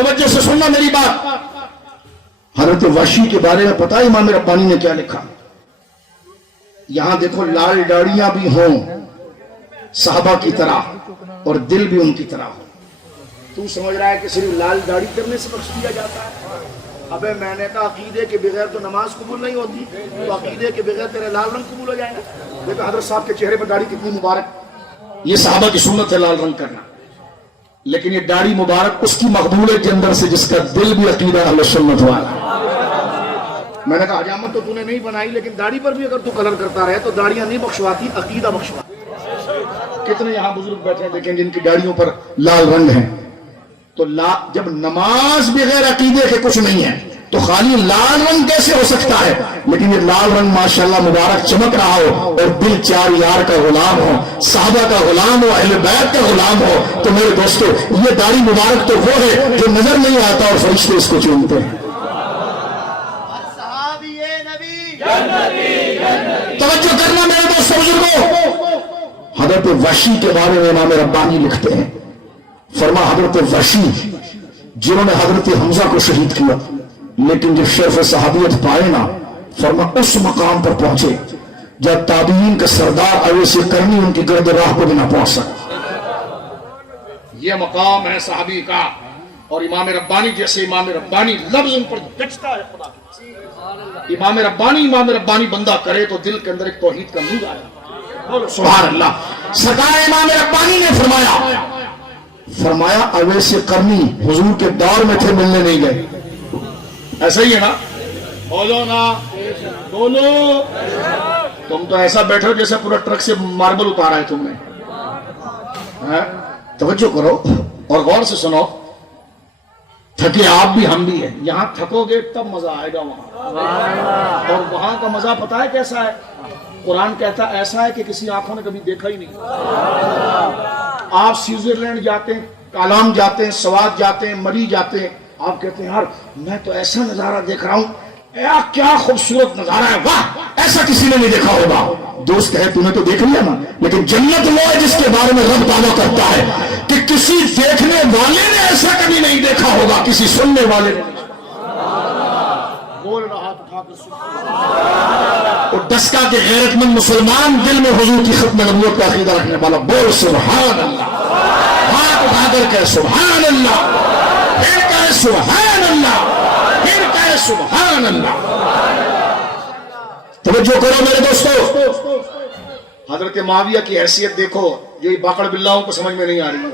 توجہ سے سننا میری بات. حضرت وحشی کے بارے میں پتہ ہے امام ربانی نے کیا لکھا؟ یہاں دیکھو لال داڑیاں بھی ہوں صحابہ کی طرح اور دل بھی ان کی طرح ہو. تو سمجھ رہا ہے کہ صرف لال داڑھی کرنے سے بخش دیا جاتا ہے؟ ابے میں نے کہا عقیدے کے بغیر تو نماز قبول نہیں ہوتی، تو عقیدے کے بغیر تیرے لال رنگ قبول ہو جائے گا؟ دیکھو حضرت صاحب کے چہرے پر داڑھی کتنی مبارک. یہ صحابہ کی سنت ہے لال رنگ کرنا، لیکن یہ داڑھی مبارک اس کی مقبول ہے کے اندر سے جس کا دل بھی عقیدہ اہل سنت والا. میں نے کہا حجامت تو نے نہیں بنائی، لیکن داڑھی پر بھی اگر تو کلر کرتا رہے تو داڑیاں نہیں بخشواتی، عقیدہ بخشواتی. کتنے یہاں بزرگ بیٹھے ہیں دیکھیں جن کی داڑھیوں پر لال رنگ ہے. تو جب نماز بغیر عقیدے کے کچھ نہیں ہے تو خالی لال رنگ کیسے ہو سکتا ہے؟ لیکن یہ لال رنگ ماشاءاللہ مبارک چمک رہا ہو اور دل چار یار کا غلام ہو، صحابہ کا غلام ہو، اہل بیت کا غلام ہو، تو میرے دوستو یہ داڑھی مبارک تو وہ ہے جو نظر نہیں آتا اور فرشتے اس کو چومتے ہیں. توجہ کرنا میرے دوستو بزرگوں. حضرت وحشی کے بارے میں امام ربانی لکھتے ہیں، فرما حضرت وحشی جنہوں نے حضرت حمزہ کو شہید کیا، لیکن جب شرف صحابیت پائے نا، فرما اس مقام پر پہنچے جب تابعین کا سردار اویس قرنی ان کی گرد راہ کو بھی نہ پہنچ سکے. یہ مقام ہے صحابی کا، اور امام ربانی جیسے امام ربانی لفظ ان پر جچتا ہے. خدا امام ربانی بندہ کرے تو دل کے اندر ایک توحید کا نور آیا. سبحان اللہ. سرکار امام ربانی نے فرمایا اویس قرنی حضور کے دور میں تھے، ملنے نہیں گئے. ایسا ہی ہے نا؟ بولو نا، بولو. تم تو ایسا بیٹھو جیسے پورا ٹرک سے ماربل اتارا ہے تم نے. توجہ کرو اور غور سے سنو. تھکے آپ بھی ہم بھی ہیں. یہاں تھکو گے تب مزہ آئے گا وہاں، اور وہاں کا مزہ پتہ ہے کیسا ہے؟ قرآن کہتا ایسا ہے کہ کسی آنکھوں نے کبھی دیکھا ہی نہیں. آپ سوئٹزرلینڈ جاتے ہیں، کالام جاتے ہیں، سوات جاتے ہیں، مری جاتے ہیں، آپ کہتے ہیں یار میں تو ایسا نظارہ دیکھ رہا ہوں، کیا خوبصورت نظارہ ہے، واہ ایسا کسی نے نہیں دیکھا ہوگا. دوست ہے تمہیں تو دیکھ لیا نا، لیکن جنت وہ ہے جس کے بارے میں رب دعویٰ کرتا ہے کہ کسی دیکھنے والے نے ایسا کبھی نہیں دیکھا ہوگا، کسی سننے والے نے. بول رہا تو ڈسکا کے غیرت مند مسلمان دل میں حضور کی ختم نبوت کا عقیدہ رکھنے والا بول سبحان اللہ. ہاتھ اٹھا کر کہے سبحان اللہ، پھر کہے سبحان اللہ، پھر کہے سبحان اللہ. توجہ کرو میرے دوستو. حضرت معاویہ کی حیثیت دیکھو جو یہ باقڑ بلاؤں کو سمجھ میں نہیں آ رہی ہے.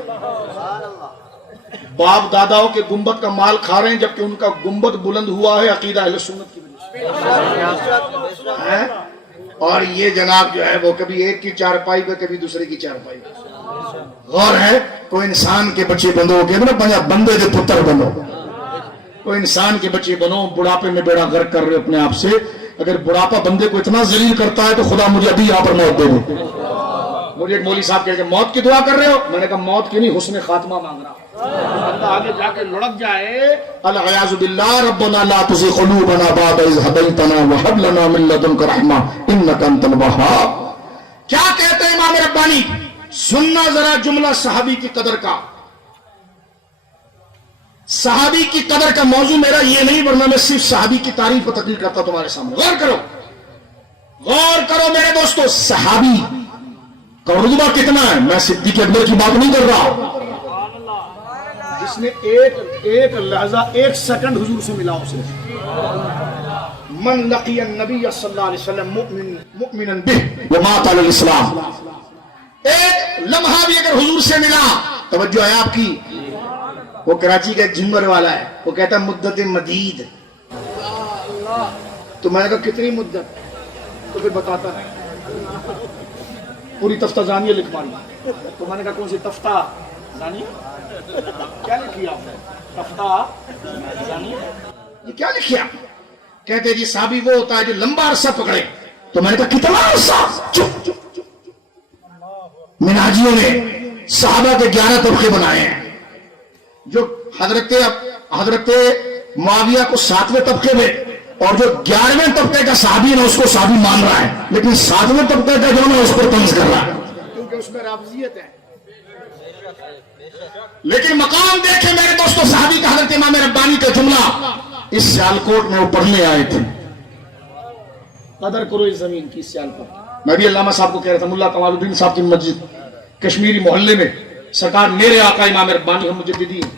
باپ داداؤں کے گنبد کا مال کھا رہے ہیں جبکہ ان کا گنبد بلند ہوا ہے عقیدہ اہل سنت کی وجہ سے. اور یہ جناب جو ہے وہ کبھی ایک کی چارپائی پہ کبھی دوسرے کی چارپائی پہ. غور ہے کوئی انسان کے بچے بنو کہ بندے کے پتر بنو. کوئی انسان کے بچے بنو، بڑھاپے میں بیڑا غرق کر رہے اپنے آپ سے. اگر بڑھاپا بندے کو اتنا ذلیل کرتا ہے تو خدا مجھے ابھی یہاں پر موت دے دے. مجھے ایک مولوی صاحب کہتے ہیں موت کی دعا کر رہے ہو؟ میں نے کہا موت کی نہیں، حسن خاتمہ مانگ رہا ہوں. آگے جا کے لڑک جائے العیاذ باللہ ربنا لا تزغ قلوبنا بعد اذ ہدیتنا وہب لنا من لدنک رحمہ انک انت الوہاب. کیا کہتے ہیں امام ربانی؟ سننا ذرا جملہ صحابی کی قدر کا. صحابی کی قدر کا موضوع میرا یہ نہیں، ورنہ میں صرف صحابی کی تعریف و تقریر کرتا تمہارے سامنے. غور کرو میرے دوستو. صحابی کا رتبہ کتنا ہے؟ میں صدیق اکبر کی بات نہیں کر رہا جس نے ایک لحظہ ایک سیکنڈ حضور سے ملا. اسے من لقی النبی صلی اللہ علیہ وسلم مؤمنا به ومات علی الاسلام. ایک لمحہ بھی اگر حضور سے ملا، توجہ ہے آپ کی. وہ کراچی کا ایک جنگر والا ہے، وہ کہتا ہے مدت مدید. تو میں نے کہا کتنی مدت؟ تو پھر بتاتا ہے پوری تفتہ زانیہ لکھ ماری. تو میں نے کہا کون سی تفتہ زانیہ؟ کیا لکھی آپ نے؟ تفتہ زانیہ یہ کیا لکھیا؟ کہتے جی صحابی وہ ہوتا ہے جو لمبا عرصہ پکڑے. تو میں نے کہا کتنا عرصہ؟ منہاجیوں نے صحابہ کے 11 طبقے بنائے ہیں. جو حضرت معاویہ کو 7ویں طبقے میں اور جو 11ویں طبقے کا صحابی ہے اس کو صحابی مان رہا ہے، لیکن 7ویں طبقے کا جو ہے اس پر طنز کر رہا ہے کیونکہ اس میں رافضیت ہے. لیکن مقام دیکھیں میرے دوستوں، صحابی کا حضرت امام ربانی کا جملہ اس سیالکوٹ میں وہ پڑھنے آئے تھے، قدر کرو اس زمین کی، اس سیال پر۔ میں بھی علامہ صاحب کو کہہ رہا تھا، ملا کمال الدین صاحب کی مسجد کشمیری محلے میں، سرکار میرے آقا امام ربانی ہم مجددین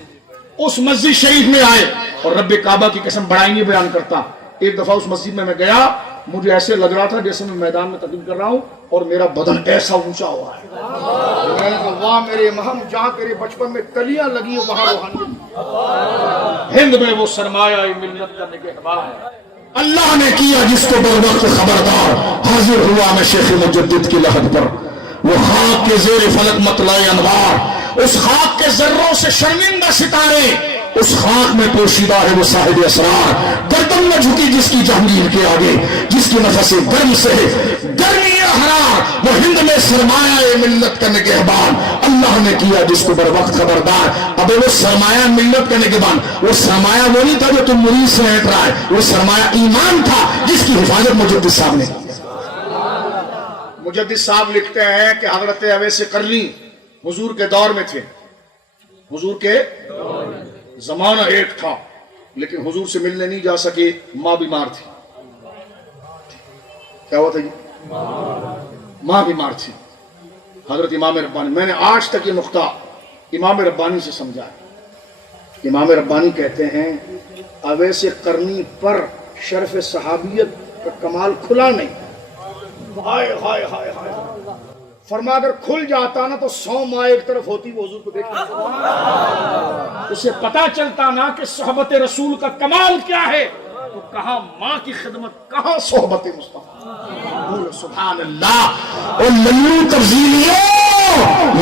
اس مسجد شریف میں آئے، اور رب کعبہ کی قسم بڑائی نہیں بیان کرتا، ایک دفعہ اس مسجد میں گیا، مجھے ایسے لگ رہا تھا جیسے میں میدان میں تقریر کر رہا ہوں اور میرا بدن ایسا اونچا ہوا ہے۔ میں نے کہا واہ میرے امام، جہاں تیرے بچپن میں کلیاں لگی ہیں وہاں روحانی ہند میں وہ سرمایہ ملت کا نگہبان ہے۔ اللہ نے کیا جس کو بر وقت خبردار، حاضر ہوا میں شیخ مجدد کی لحد پر، وہ خاک کے زیر فلک مطلع انوار، اس خاک کے ذروں سے شرمندہ ستارے، اس خاک میں پوشیدہ ہے وہ صاحب اسرار، گردن میں جھکی جس کی جہانگیر کے آگے، جس کی نفس گرم سے گرمی حرار، وہ ہند میں سرمایہ ملت کا نگہبان۔ اللہ نے کیا جس کو بر وقت خبردار۔ ابے وہ سرمایہ ملت کا نگہبان، وہ سرمایہ وہ نہیں تھا جو تم مرید سے ہٹ رہا ہے، وہ سرمایہ ایمان تھا جس کی حفاظت مجدد صاحب نے۔ مجدد صاحب لکھتے ہیں کہ حضرت اویس قرنی حضور کے دور میں تھے، حضور کے زمانہ ایک تھا، لیکن حضور سے ملنے نہیں جا سکے، ماں بیمار تھی۔ کیا ہوا تھا جی؟ ماں بیمار تھی۔ حضرت امام ربانی، میں نے آج تک یہ نقطہ امام ربانی سے سمجھا ہے۔ امام ربانی کہتے ہیں اویس قرنی پر شرف صحابیت کا کمال کھلا نہیں، ہائے ہائے ہائے ہائے، فرما اگر کھل جاتا نا تو 100 ماہ ایک طرف ہوتی، وہ حضور کو دیکھتا، اسے پتا چلتا نا کہ صحبت رسول کا کمال کیا ہے، تو کہاں ماں کی خدمت، کہاں صحبت مصطفیٰ۔ سبحان اللہ۔ اور للو تفضیلیوں،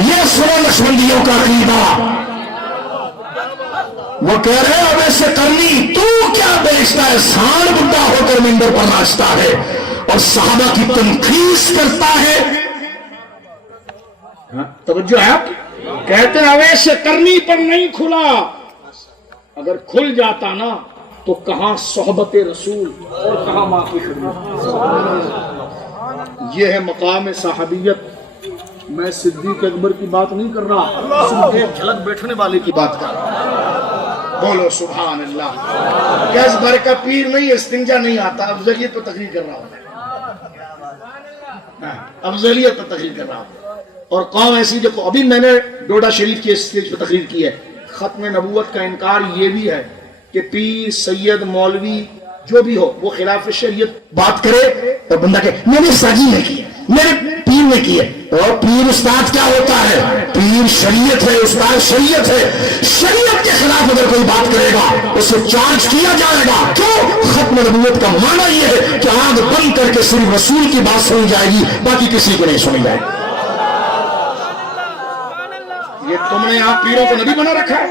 یہ سنو نقشبندیوں کا عقیدہ، وہ کہہ رہے ہیں اویس قرنی تو کیا بیچتا ہے، سان بڈھا ہو کر منبر پر ناچتا ہے اور صحابہ کی تنقید کرتا ہے۔ توجہ ہے آپ، کہتے ہیں اویس قرنی پر نہیں کھلا، اگر کھل جاتا نا تو کہاں صحبت رسول اور کہاں ماں کی خدمت۔ یہ ہے مقام صحابیت۔ میں صدیق اکبر کی بات نہیں کر رہا، صرف ایک جھلک بیٹھنے والے کی بات کر رہا۔ بولو سبحان اللہ۔ گیس بھر کا پیر نہیں، استنجا نہیں آتا، افضلیت پر تقریر کر رہا ہوں، افضلیت پر تقریر کر رہا ہوں۔ اور قوم ایسی دیکھو، ابھی میں نے ڈوڈا شریف کی اسٹیج پہ تقریر کی ہے، ختم نبوت کا انکار یہ بھی ہے کہ پیر سید مولوی جو بھی ہو وہ خلاف شریعت بات کرے اور بندہ کہ میرے ساجی نے کی ہے، میرے پیر نے کی ہے۔ اور پیر استاد کیا ہوتا ہے؟ پیر شریعت ہے، استاد شریعت ہے۔ شریعت کے خلاف اگر کوئی بات کرے گا اسے چارج کیا جائے گا۔ کیوں؟ ختم نبوت کا معنی یہ ہے کہ آنکھ بند کر کے صرف رسول کی بات سنی جائے گی، باقی کسی کی نہیں سنی جائے گی۔ یہ تم نے یہاں پیروں کو نبی بنا رکھا ہے۔